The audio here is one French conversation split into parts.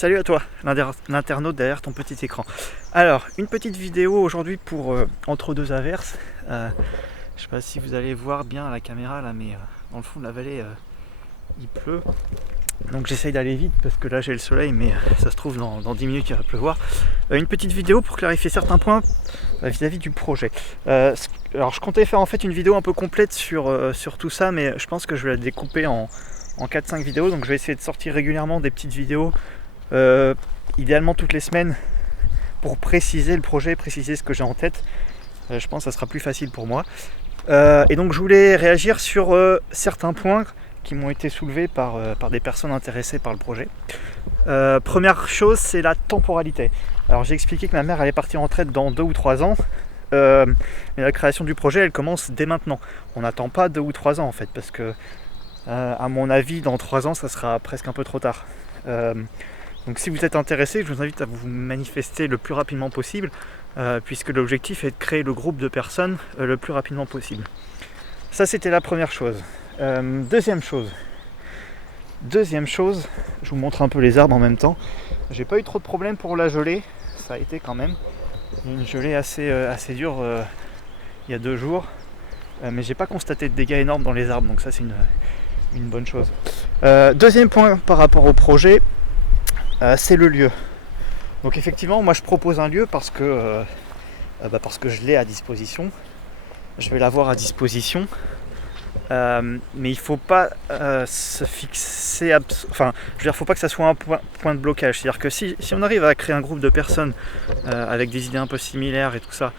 Salut à toi, l'internaute derrière ton petit écran. Alors, une petite vidéo aujourd'hui pour Entre deux averses. Je sais pas si vous allez voir bien à la caméra là, mais dans le fond de la vallée, il pleut. Donc j'essaye d'aller vite parce que là j'ai le soleil, mais ça se trouve dans 10 minutes il va pleuvoir. Une petite vidéo pour clarifier certains points vis-à-vis du projet. Alors je comptais faire en fait une vidéo un peu complète sur tout ça, mais je pense que je vais la découper en 4-5 vidéos. Donc je vais essayer de sortir régulièrement des petites vidéos, idéalement toutes les semaines, pour préciser le projet, préciser ce que j'ai en tête. Je pense que ça sera plus facile pour moi. Et donc je voulais réagir sur certains points qui m'ont été soulevés par des personnes intéressées par le projet. Première chose, c'est la temporalité. Alors j'ai expliqué que ma mère allait partir en retraite dans 2 ou 3 ans, mais la création du projet elle commence dès maintenant. On n'attend pas 2 ou 3 ans en fait, parce que à mon avis dans 3 ans ça sera presque un peu trop tard. Donc si vous êtes intéressé, je vous invite à vous manifester le plus rapidement possible, puisque l'objectif est de créer le groupe de personnes le plus rapidement possible. Ça c'était la première chose. Deuxième chose, je vous montre un peu les arbres en même temps. J'ai pas eu trop de problèmes pour la gelée, ça a été quand même une gelée assez dure il y a 2 jours, mais j'ai pas constaté de dégâts énormes dans les arbres, donc ça c'est une bonne chose. Deuxième point par rapport au projet, c'est le lieu. Donc effectivement moi je propose un lieu parce que je l'ai à disposition, je vais l'avoir à disposition. Mais il faut pas se fixer, faut pas que ça soit un point de blocage. C'est-à-dire que si on arrive à créer un groupe de personnes avec des idées un peu similaires et tout ça,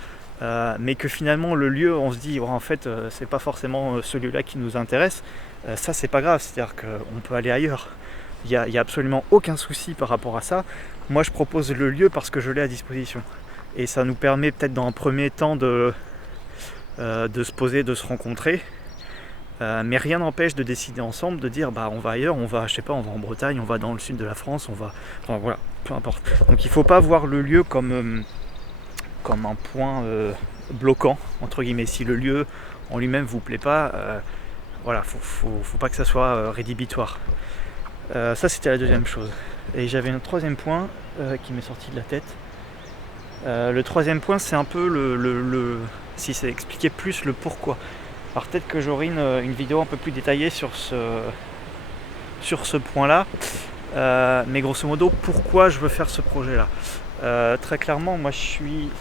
mais que finalement le lieu, on se dit en fait c'est pas forcément ce lieu-là qui nous intéresse, ça c'est pas grave. C'est-à-dire qu'on peut aller ailleurs. Il y a absolument aucun souci par rapport à ça. Moi je propose le lieu parce que je l'ai à disposition, et ça nous permet peut-être dans un premier temps de se poser, de se rencontrer. Mais rien n'empêche de décider ensemble, de dire on va ailleurs, on va en Bretagne, on va dans le sud de la France, voilà, peu importe. Donc il ne faut pas voir le lieu comme un point bloquant, entre guillemets. Si le lieu en lui-même vous plaît pas, faut pas que ça soit rédhibitoire. Ça c'était la deuxième chose. Et j'avais un troisième point qui m'est sorti de la tête. Le troisième point c'est un peu si c'est expliquer plus le pourquoi. Alors peut-être que j'aurai une vidéo un peu plus détaillée sur ce point-là, mais grosso modo, pourquoi je veux faire ce projet-là. Très clairement, moi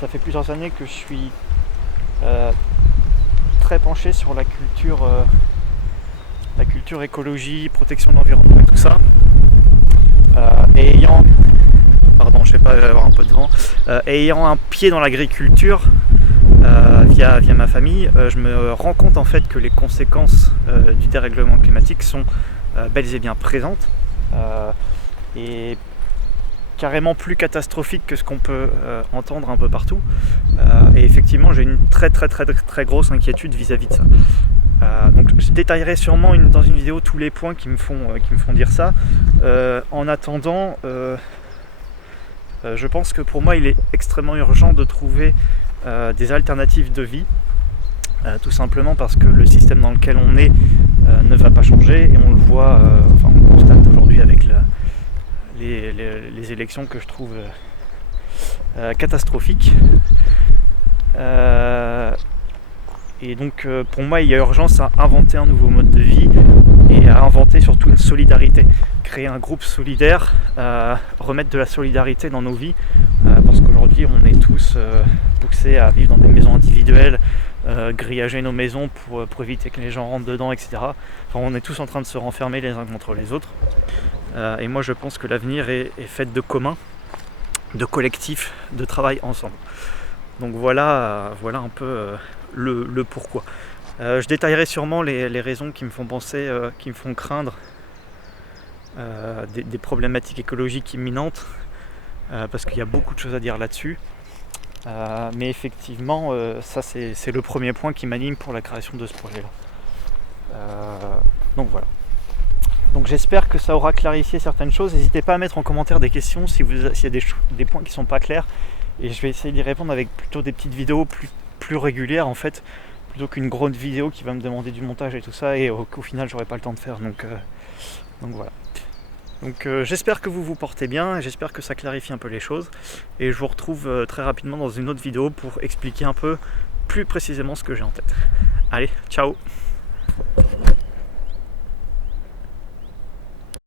ça fait plusieurs années que je suis très penché sur la culture écologie, protection de l'environnement et tout ça. Je vais pas avoir un peu de vent, ayant un pied dans l'agriculture, via ma famille, je me rends compte en fait que les conséquences du dérèglement climatique sont bel et bien présentes, et carrément plus catastrophiques que ce qu'on peut entendre un peu partout. Et effectivement, j'ai une très grosse inquiétude vis-à-vis de ça. Donc je détaillerai sûrement dans une vidéo tous les points qui me font dire ça. En attendant, je pense que pour moi il est extrêmement urgent de trouver des alternatives de vie, tout simplement parce que le système dans lequel on est ne va pas changer, et on le voit, on le constate aujourd'hui avec les élections que je trouve catastrophiques. Et donc pour moi il y a urgence à inventer un nouveau mode de vie, et à inventer surtout une solidarité, créer un groupe solidaire, remettre de la solidarité dans nos vies, parce qu'aujourd'hui on est tous poussés à vivre dans des maisons individuelles, grillager nos maisons pour éviter que les gens rentrent dedans, etc. On est tous en train de se renfermer les uns contre les autres, et moi je pense que l'avenir est fait de commun, de collectif, de travail ensemble. Donc voilà un peu le pourquoi. Je détaillerai sûrement les raisons qui me font penser, qui me font craindre des problématiques écologiques imminentes, parce qu'il y a beaucoup de choses à dire là-dessus. Mais effectivement, ça c'est le premier point qui m'anime pour la création de ce projet-là. Donc voilà. Donc j'espère que ça aura clarifié certaines choses. N'hésitez pas à mettre en commentaire des questions s'il y a des points qui ne sont pas clairs, et je vais essayer d'y répondre avec plutôt des petites vidéos plus régulières en fait, plutôt qu'une grosse vidéo qui va me demander du montage et tout ça, et qu'au final j'aurai pas le temps de faire. Donc voilà. Donc j'espère que vous vous portez bien et j'espère que ça clarifie un peu les choses. Et je vous retrouve très rapidement dans une autre vidéo pour expliquer un peu plus précisément ce que j'ai en tête. Allez, ciao!